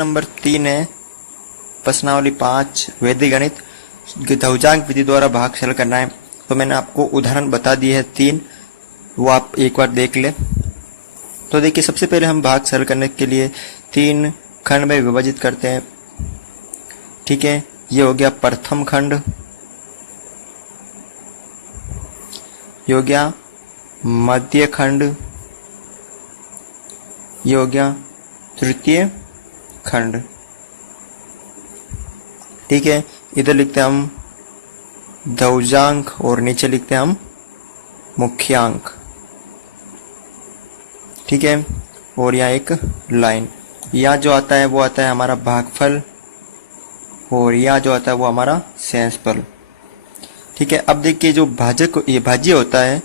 Number 3 है प्रश्नावली 5 वैदिक गणित ध्रुवजांक विधि द्वारा भाग सरल करना है। तो मैंने आपको उदाहरण बता दिए है 3, वो आप एक बार देख ले। तो देखिए, सबसे पहले हम भाग सरल करने के लिए 3 खंड में विभाजित करते हैं। ठीक है, ये हो गया प्रथम खंड, ये हो गया मध्य खंड, ये हो गया तृतीय खंड। ठीक है, इधर लिखते हैं हम ध्रुवजांक और नीचे लिखते हैं हम मुख्यांक। ठीक है, और यहाँ एक लाइन, यहाँ जो आता है वो आता है हमारा भागफल और यहाँ जो आता है वो हमारा शेषफल। ठीक है, अब देखिए जो भाजक, ये भाज्य होता है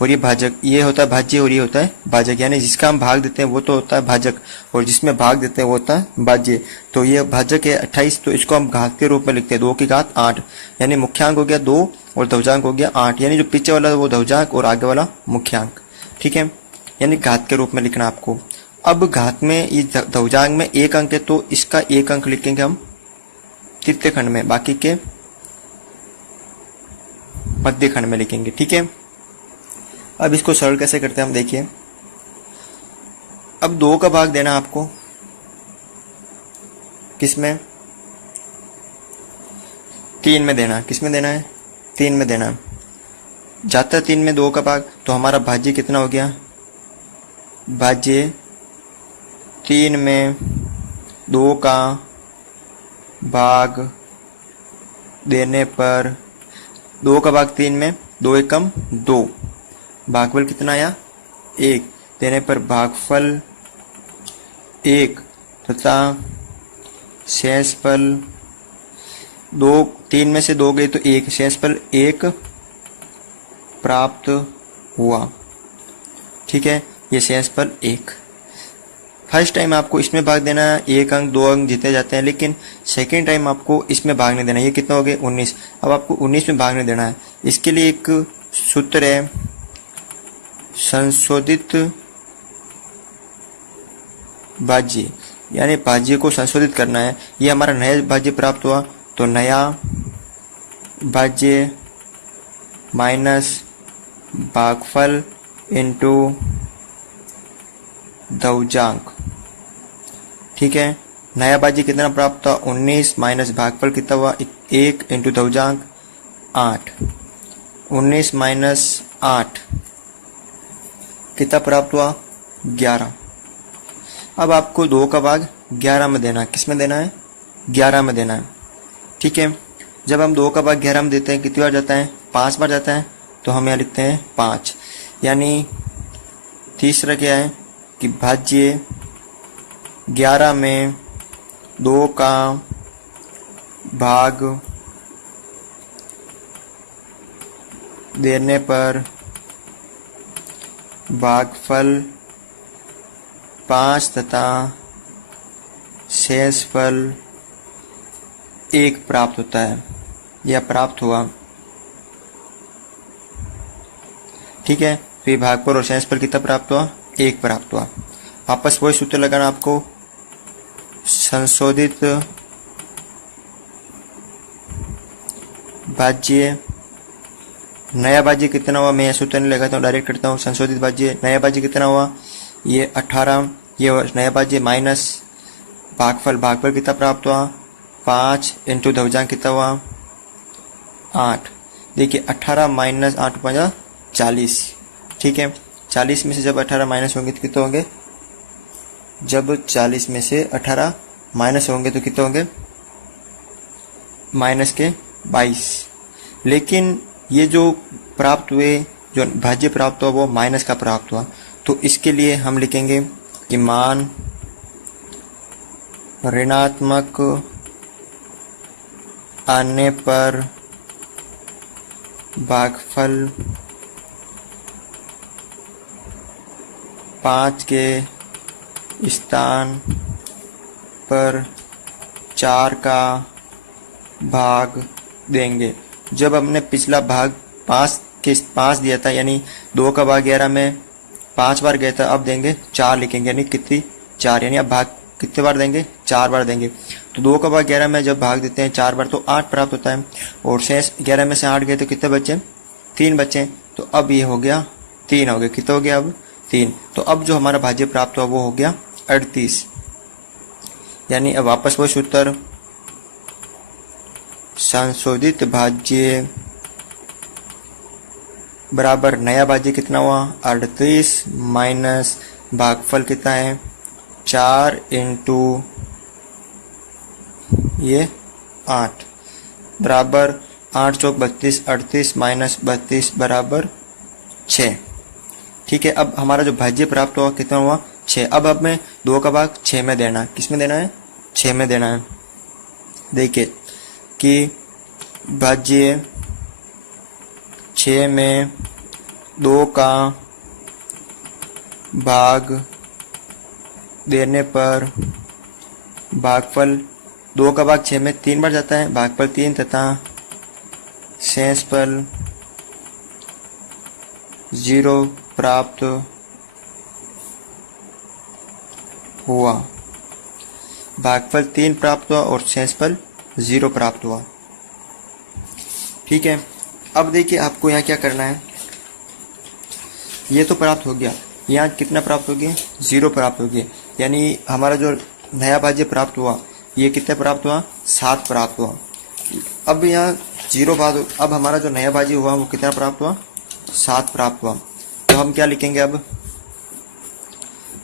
और ये भाजक, ये होता है भाज्य और ये होता है भाजक। यानी जिसका हम भाग देते हैं वो तो होता है भाजक और जिसमें भाग देते हैं वो होता है भाज्य। तो ये भाजक है 28, तो इसको हम घात के रूप में लिखते हैं 2 की घात 8। यानी मुख्यांक हो गया 2 और ध्रुवजांक हो गया 8। यानी जो पीछे वाला वो ध्रुवजांक और आगे वाला मुख्यांक। ठीक है, यानी घात के रूप में लिखना आपको। अब घात में ये ध्रुवजांक में 1 अंक है तो इसका 1 अंक लिखेंगे हम तृतीय खंड में, बाकी के मध्य खंड में लिखेंगे। ठीक है, अब इसको सरल कैसे करते हैं हम देखिए। अब 2 का भाग देना आपको, किसमें? 3 में देना। किसमें देना है? 3 में देना है। जाता 3 में 2 का भाग, तो हमारा भाज्य कितना हो गया? भाज्य 3 में 2 का भाग देने पर, 2 का भाग 3 में 2 एकम 2, भागफल कितना आया? 1, देने पर भागफल 1 तथा शेषफल 2। 3 में से 2 गए तो 1, शेषफल 1 प्राप्त हुआ। ठीक है, ये शेषफल 1। फर्स्ट टाइम आपको इसमें भाग देना है, 1 अंक 2 अंक जीते जाते हैं, लेकिन सेकेंड टाइम आपको इसमें भाग नहीं देना। ये कितना हो गया? 19। अब आपको 19 में भाग नहीं देना है। इसके लिए एक सूत्र है, संशोधित भाज्य, यानी भाज्य को संशोधित करना है। ये हमारा नया भाज्य प्राप्त हुआ, तो नया भाज्य माइनस भागफल इंटू ध्रुवजांक। ठीक है, नया भाज्य कितना प्राप्त हुआ? 19 माइनस भागफल कितना हुआ? 1 इंटू ध्रुवजांक 8। 19 माइनस 8 कितना प्राप्त हुआ? 11। अब आपको 2 का भाग 11 में देना है। किस में देना है? 11 में देना है। ठीक है, जब हम 2 का भाग 11 में देते हैं कितनी बार जाता है? 5 बार जाता है, तो हम यहाँ लिखते हैं 5। यानी तीसरा क्या है कि भाज्य 11 में 2 का भाग देने पर भागफल 5 तथा शेषफल 1 प्राप्त होता है, यह प्राप्त हुआ। ठीक है, फिर भागफल और शेषफल कितना प्राप्त हुआ? 1 प्राप्त हुआ। वापस वही सूत्र लगाना आपको, संशोधित भाज्य, नया भाज्य कितना हुआ? मैं सूत्र नहीं लगाता हूँ, डायरेक्ट करता हूँ। संशोधित भाज्य, नया भाज्य कितना हुआ? ये 18। ये नया भाज्य माइनस भागफल, भागफल कितना प्राप्त हुआ? 5 इंटू ध्रुवजांक कितना हुआ? 8। देखिए 18 माइनस 8 5 40। ठीक है, 40 में से जब 18 माइनस होंगे तो कितने होंगे? जब 40 में से 18 माइनस होंगे तो कितने होंगे? माइनस के 22। लेकिन ये जो प्राप्त हुए, जो भाज्य प्राप्त हुआ वो माइनस का प्राप्त हुआ, तो इसके लिए हम लिखेंगे कि मान ऋणात्मक आने पर भागफल 5 के स्थान पर 4 का भाग देंगे। जब हमने पिछला भाग 5 दिया था, यानी 2 का भाग 11 में 5 बार गया था, अब देंगे 4 लिखेंगे, यानी कितनी? 4। यानी अब भाग कितने बार देंगे, 4 बार देंगे। तो 2 का भाग 11 में जब भाग देते हैं 4 बार तो 8 प्राप्त होता है, और शेष 11 में से 8 गए तो कितने बचे, 3 बचे। तो अब ये हो गया 3 हो गया, कितना हो गया अब 3। तो अब जो हमारा भाज्य प्राप्त हुआ वो हो गया 38। यानी अब वापस वो सूत्र, संशोधित भाज्य बराबर नया भाज्य कितना हुआ 38 माइनस भागफल कितना है 4 इंटू ये 8 बराबर 8 चौक 32, 38 माइनस 32 बराबर 6। ठीक है, अब हमारा जो भाज्य प्राप्त हुआ कितना हुआ 6। अब हमें 2 का भाग 6 में देना है, किस में देना है 6 में देना है। देखिए कि भाज्य 6 में 2 का भाग देने पर भागफल 2 का भाग 6 में 3 बार जाता है, भागफल 3 तथा शेषफल 0 प्राप्त हुआ। भागफल 3 प्राप्त हुआ और शेषफल 0 प्राप्त हुआ। ठीक है, अब देखिए आपको यहाँ क्या करना है, ये तो प्राप्त हो गया, यहाँ कितना प्राप्त हो गया 0 प्राप्त हो गया। यानी हमारा जो नया भाज्य प्राप्त हुआ ये कितना प्राप्त हुआ 7 प्राप्त हुआ। अब यहाँ 0 बाद, अब हमारा जो नया भाज्य हुआ वो कितना प्राप्त हुआ 7 प्राप्त हुआ। तो हम क्या लिखेंगे, अब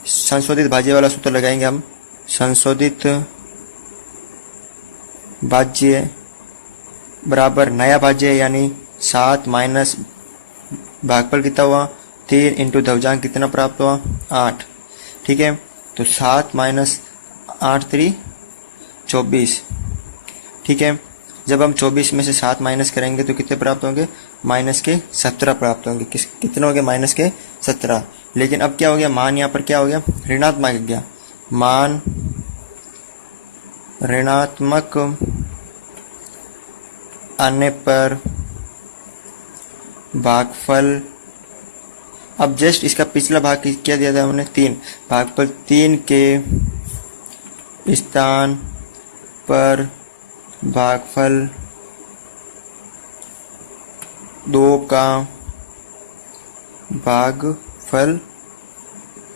संशोधित भाज्य वाला सूत्र लगाएंगे हम। संशोधित भाज्य बराबर नया भाज्य यानी 7 माइनस भागफल कितना हुआ 3 इंटू ध्रुवांक कितना प्राप्त हुआ 8। ठीक है, तो 7 माइनस 8 3 24। ठीक है, जब हम 24 में से 7 माइनस करेंगे तो कितने प्राप्त होंगे माइनस के 17 प्राप्त होंगे। कितने हो गए माइनस के 17। लेकिन अब क्या हो गया, मान यहाँ पर क्या हो गया ऋणात्मक आ गया, मान ऋणात्मक आने पर भागफल, अब जस्ट इसका पिछला भाग क्या दिया था हमने 3, भागफल 3 के स्थान पर भागफल 2 का भागफल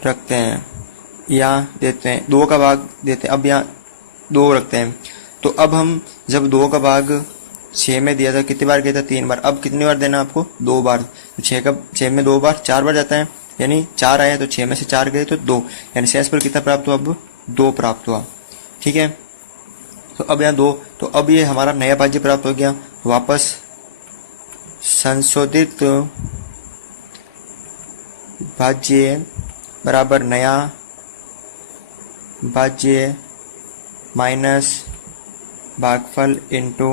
रखते हैं, यहाँ देते हैं 2 का भाग देते हैं, अब यहाँ 2 रखते हैं। तो अब हम जब 2 का भाग 6 में दिया था कितनी बार गया था 3 बार, अब कितनी बार देना आपको 2 बार। तो 6 में 2 बार 4 बार जाता है, यानी 4 आया तो 6 में से 4 गए तो 2, यानी शेषफल कितना प्राप्त हुआ अब 2 प्राप्त हुआ। ठीक है, तो अब यहाँ 2, तो अब ये हमारा नया भाज्य प्राप्त हो गया। वापस संशोधित भाज्य बराबर नया भाज्य माइनस भागफल इंटू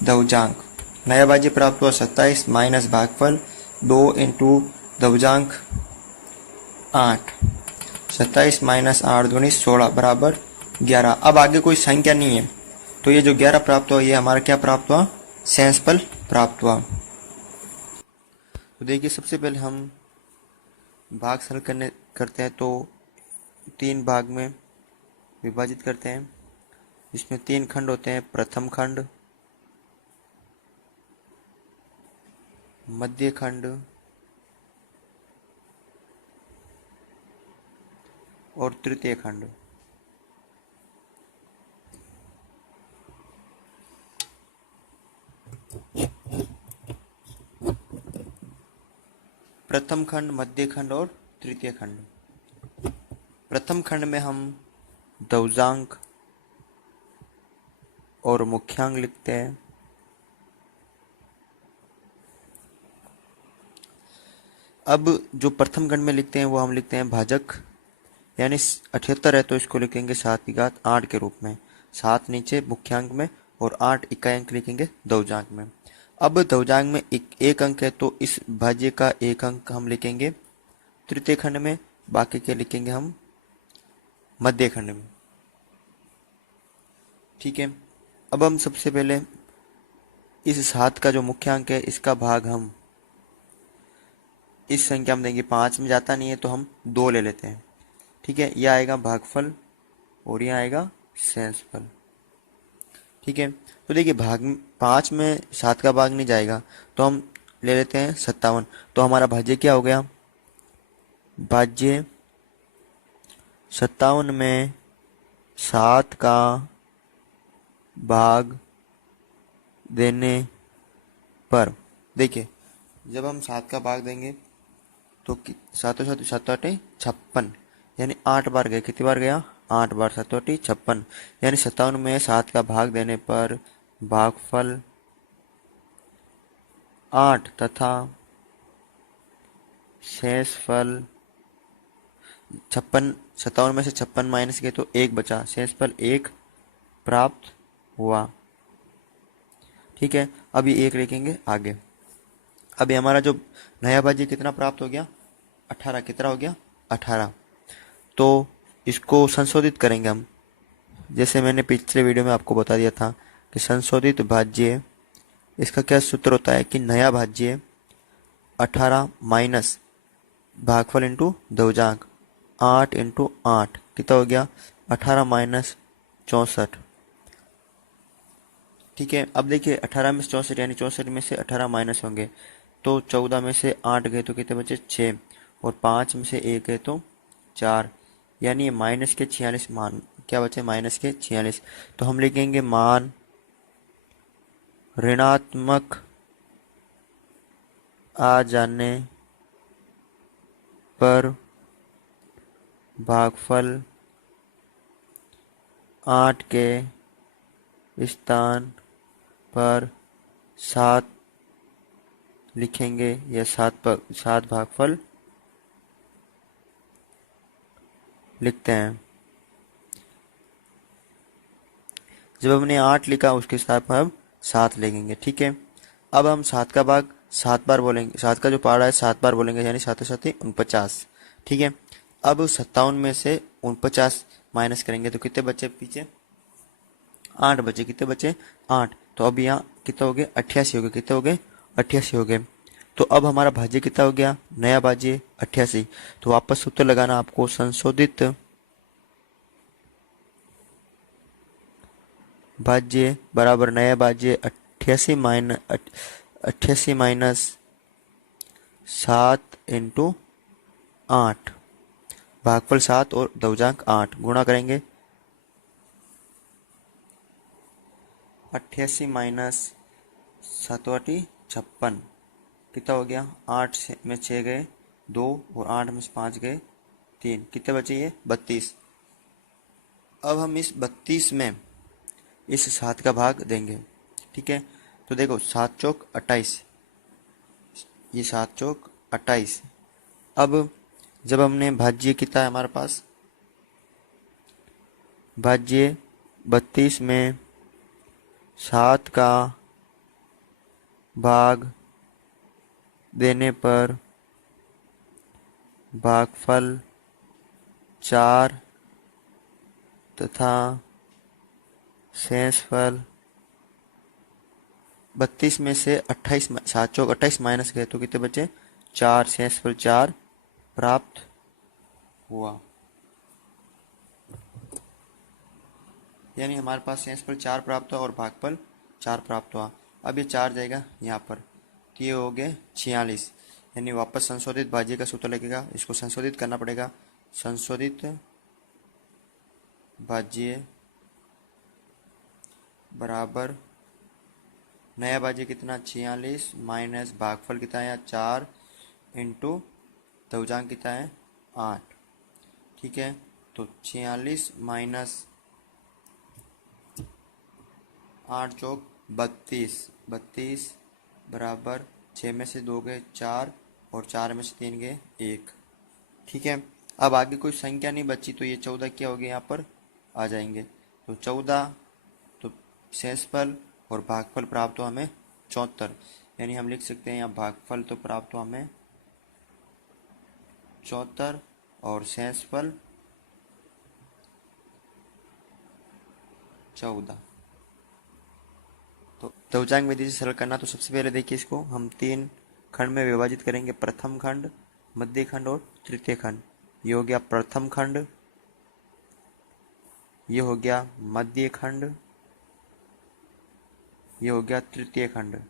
ध्रुवांक। नया भाज्य प्राप्त हुआ 27 माइनस भागफल 2 इंटू ध्रुवांक 8। 27 माइनस 8 दूनी 16 बराबर 11। अब आगे कोई संख्या नहीं है, तो ये जो 11 प्राप्त हुआ ये हमारा क्या प्राप्त हुआ शेषफल प्राप्त हुआ। तो देखिए सबसे पहले हम भाग सरल करते हैं, तो 3 भाग में विभाजित करते हैं, जिसमें 3 खंड होते हैं, प्रथम खंड, मध्य खंड और तृतीय खंड। प्रथम खंड, मध्य खंड और तृतीय खंड। प्रथम खंड में हम ध्रुवांक और मुख्यांक लिखते हैं। अब जो प्रथम खंड में लिखते हैं वो हम लिखते हैं भाजक, यानी 78 है तो इसको लिखेंगे 7 की घात 8 के रूप में, 7 नीचे मुख्यांक में और 8 इकाई अंक लिखेंगे ध्रुवांक में। अब ध्रुवांक में एक अंक है तो इस भाज्य का एक अंक हम लिखेंगे तृतीय खंड में, बाकी के लिखेंगे हम मध्य खंड में। ठीक है, अब हम सबसे पहले इस 7 का जो मुख्यांक है इसका भाग हम इस संख्या में देंगे, 5 में जाता नहीं है तो हम 2 ले लेते हैं। ठीक है, यह आएगा भागफल और यहाँ आएगा शेषफल। ठीक है, तो देखिए भाग 5 में 7 का भाग नहीं जाएगा, तो हम ले लेते हैं 57। तो हमारा भाज्य क्या हो गया, भाज्य 57 में 7 का भाग देने पर, देखिए जब हम 7 का भाग देंगे तो सातों सात सातों आठे 56, यानी 8 बार गए। कितनी बार गया, 8 बार। सातों आठे 56, यानी 57 में 7 का भाग देने पर भागफल 8 तथा शेषफल 56। 57 में से 56 माइनस किए तो 1 बचा, शेषफल 1 प्राप्त हुआ। ठीक है, अब ये 1 लिखेंगे आगे। अभी हमारा जो नया भाज्य कितना प्राप्त हो गया, 18। कितना हो गया, 18। तो इसको संशोधित करेंगे हम, जैसे मैंने पिछले वीडियो में आपको बता दिया था कि संशोधित भाज्य, इसका क्या सूत्र होता है कि नया भाज्य 18 माइनस भागफल इंटू दवजांक 8 इंटू 8, कितना हो गया, 18 माइनस 64। ठीक है, अब देखिए 18 में से 64, यानी 64 में से 18 माइनस होंगे तो 14 में से 8 गए तो कितने बचे, 6, और 5 में से 1 गए तो 4, यानी ये माइनस के 46 मान क्या बचे, माइनस के 46। तो हम लिखेंगे मान ऋणात्मक आ जाने पर भागफल 8 के स्थान पर 7 लिखेंगे, या 7 भागफल लिखते हैं। जब हमने 8 लिखा उसके स्थान पर हम 7 लिखेंगे। ठीक है, अब हम 7 का भाग 7 बार बोलेंगे, 7 का जो पहाड़ा है 7 बार बोलेंगे, यानी 7 7 49। ठीक है, अब 57 में से 49 माइनस करेंगे तो कितने बचे पीछे, 8 बचे। कितने बचे, 8। तो अब यहाँ कितना हो गया, 88 हो गए। कितने हो गए, 88 हो गए। तो अब हमारा भाज्य कितना हो गया, नया भाज्य 88। तो वापस सूत्र लगाना आपको, संशोधित भाज्य बराबर नया भाज्य 88 माइनस 7 इंटू 8, भागफल 7 और दवजांक 8 गुणा करेंगे। 88 माइनस 7 8 56, कितना हो गया, 8 में 6 गए 2, और 8 में से 5 गए 3, कितने बचे ये 32। अब हम इस 32 में इस 7 का भाग देंगे। ठीक है, तो देखो 7 चौक 28, ये 7 चौक 28। अब जब हमने भाज्य कितना है हमारे पास, भाज्य 32 में 7 का भाग देने पर भागफल 4 तथा शेषफल 32 में से 28, 7 चौक 28 माइनस गए तो कितने बचे, 4, शेषफल 4 प्राप्त हुआ। यानी हमारे पास शेषफल 4 प्राप्त हुआ और भागफल 4 प्राप्त हुआ। अब ये 4 जाएगा यहाँ पर, तो ये हो गए 46, यानी वापस संशोधित भाज्य का सूत्र लगेगा, इसको संशोधित करना पड़ेगा। संशोधित भाज्य बराबर नया भाज्य कितना, 46 माइनस भागफल कितना है 4 इंटू दवजांक कितना है 8। ठीक है, तो 46 माइनस 8 चौक 32, 32 बराबर 6 में से 2 गए 4, और 4 में से 3 गए 1। ठीक है, अब आगे कोई संख्या नहीं बची तो ये 14 क्या हो गया यहाँ पर आ जाएंगे। तो 14, तो शेषफल और भागफल प्राप्त हुआ हमें 74, यानी हम लिख सकते हैं यहाँ भागफल तो प्राप्त हुआ हमें 74 और शेषफल 14। तो दवजांक विधि से सरल करना, तो सबसे पहले देखिए इसको हम 3 खंड में विभाजित करेंगे, प्रथम खंड, मध्य खंड और तृतीय खंड। ये हो गया प्रथम खंड, ये हो गया मध्य खंड, ये हो गया तृतीय खंड।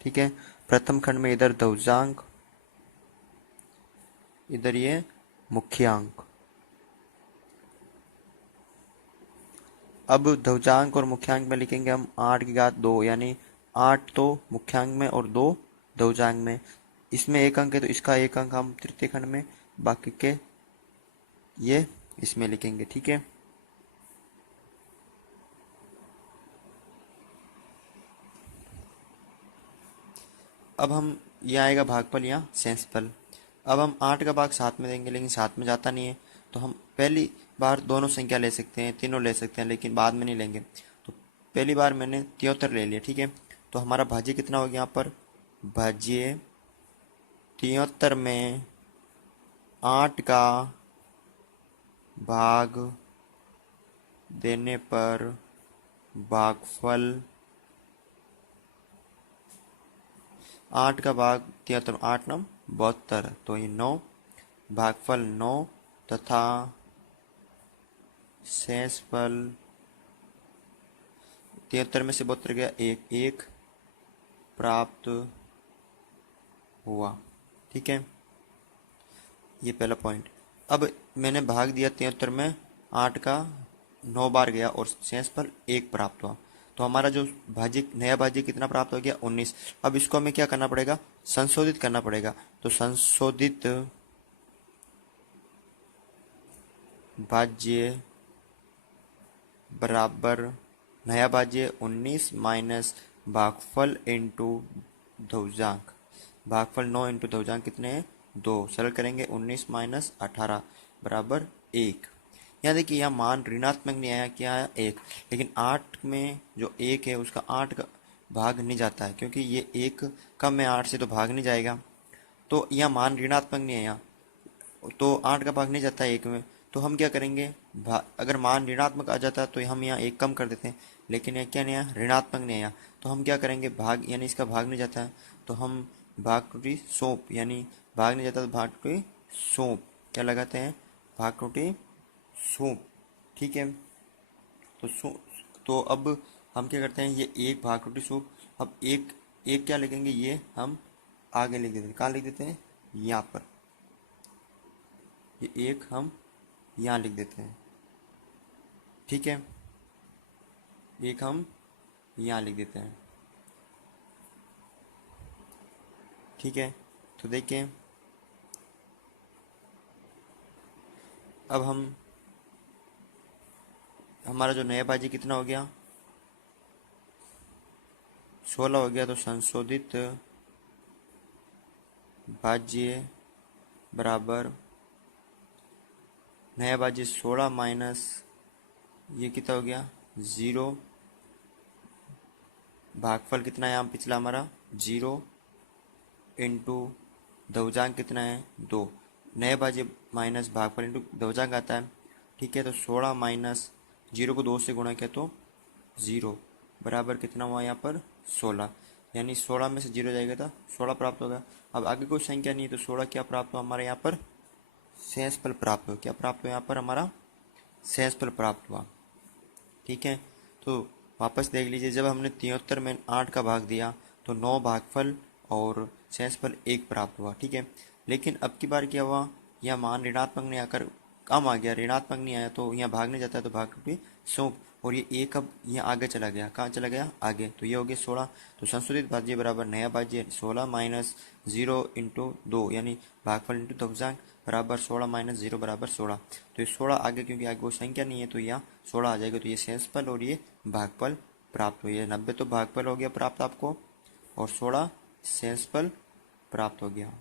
ठीक है, प्रथम खंड में इधर ध्वजांक, इधर ये मुख्यांक। अब ध्वजांक और मुख्यांक में लिखेंगे हम 8 की घात 2, यानी 8 तो मुख्यांक में और 2 ध्वजांक में। इसमें एक अंक है तो इसका एक अंक हम तृतीय खंड में, बाकी के ये इसमें लिखेंगे। ठीक है, अब हम ये आएगा भागफल या शेषफल। अब हम 8 का भाग 7 में देंगे, लेकिन 7 में जाता नहीं है, तो हम पहली बार दोनों संख्या ले सकते हैं, तीनों ले सकते हैं, लेकिन बाद में नहीं लेंगे। तो पहली बार मैंने 73 ले लिया। ठीक है, तो हमारा भाज्य कितना हो गया यहाँ पर, भाज्य 73 में 8 का भाग देने पर भागफल 8 का भाग 73, 8 9 72, तो ये 9, भागफल 9 तथा शेषफल 73 में से 72 गया, 1 1 प्राप्त हुआ। ठीक है, ये पहला पॉइंट। अब मैंने भाग दिया 73 में 8 का 9 बार गया और शेषफल 1 प्राप्त हुआ, तो हमारा जो भाज्य नया भाज्य कितना प्राप्त हो गया, 19। अब इसको हमें क्या करना पड़ेगा, संशोधित करना पड़ेगा। तो संशोधित भाज्य बराबर नया भाज्य 19 माइनस भागफल इंटू ध्वजांक। भागफल 9 इंटू ध्वजांक कितने हैं, 2। सरल करेंगे 19 माइनस 18 बराबर 1। यहाँ देखिए, यहाँ मान ऋणात्मक नहीं आया, क्या आया, 1। लेकिन 8 में जो 1 है उसका 8 का भाग नहीं जाता है, क्योंकि ये 1 कम है 8 से, तो भाग नहीं जाएगा। तो यहाँ मान ऋणात्मक नहीं आया, तो 8 का भाग नहीं जाता है 1 में। तो हम क्या करेंगे, अगर मान ऋणात्मक आ जाता तो हम यहाँ 1 कम कर देते हैं, लेकिन यह क्या नहीं आया, ऋणात्मक नहीं आया। तो हम क्या करेंगे, भाग यानी इसका भाग नहीं जाता है, तो हम भाग त्रुटि सौंप, यानी भाग नहीं जाता तो भाग त्रुटि सौंप क्या लगाते हैं, भाग त्रुटि सौंप। ठीक है, तो अब हम क्या करते हैं, ये 1 भाग त्रुटि सौंप। अब एक एक क्या लिखेंगे, ये हम आगे लिख देते हैं, कहाँ लिख देते हैं, यहाँ पर। ये 1 हम यहाँ लिख देते हैं। ठीक है, 1 हम यहाँ लिख देते हैं। ठीक है, तो देखिए, अब हमारा जो नया भाज्य कितना हो गया, 16 हो गया। तो संशोधित भाज्य बराबर नया भाज्य 16 माइनस ये कितना हो गया, 0। भागफल कितना है यहाँ पिछला हमारा, 0 इंटू ध्वजांक कितना है, 2। नए भाज्य माइनस भागफल इंटू ध्वजांक आता है। ठीक है, तो 16 माइनस 0 को 2 से गुणा किया तो 0 बराबर कितना हुआ यहाँ पर, 16। यानी 16 में से 0 जाएगा तो 16 प्राप्त होगा। अब आगे कोई संख्या नहीं है, तो 16 क्या प्राप्त हुआ हमारे यहाँ पर, शेषफल प्राप्त हुआ। क्या प्राप्त हुआ यहाँ पर, हमारा शेषफल प्राप्त हुआ। ठीक है, तो वापस देख लीजिए, जब हमने 73 में 8 का भाग दिया तो 9 भागफल और शेषफल 1 प्राप्त हुआ। ठीक है, लेकिन अब की बार क्या हुआ, यह मान ऋणात्मक नहीं आकर कम आ गया, ऋणात्मक नहीं आया, तो यहाँ भाग नहीं जाता है, तो भाग भी सौंप, और ये 1 अब यहाँ आगे चला गया, कहाँ चला गया, आगे। तो ये हो गया 16। तो संशोधित भाज्य बराबर नया भाज्य 16 माइनस 0 इंटू 2, यानी भागफल इंटू ध्वजांक बराबर 16 माइनस 0 बराबर 16। तो ये 16 आगे, क्योंकि आगे कोई संख्या नहीं है, तो यहाँ 16 आ जाएगा। तो ये शेषफल और ये भागफल प्राप्त हुई है। 90 तो भागफल हो गया प्राप्त आपको, और 16 शेषफल प्राप्त हो गया।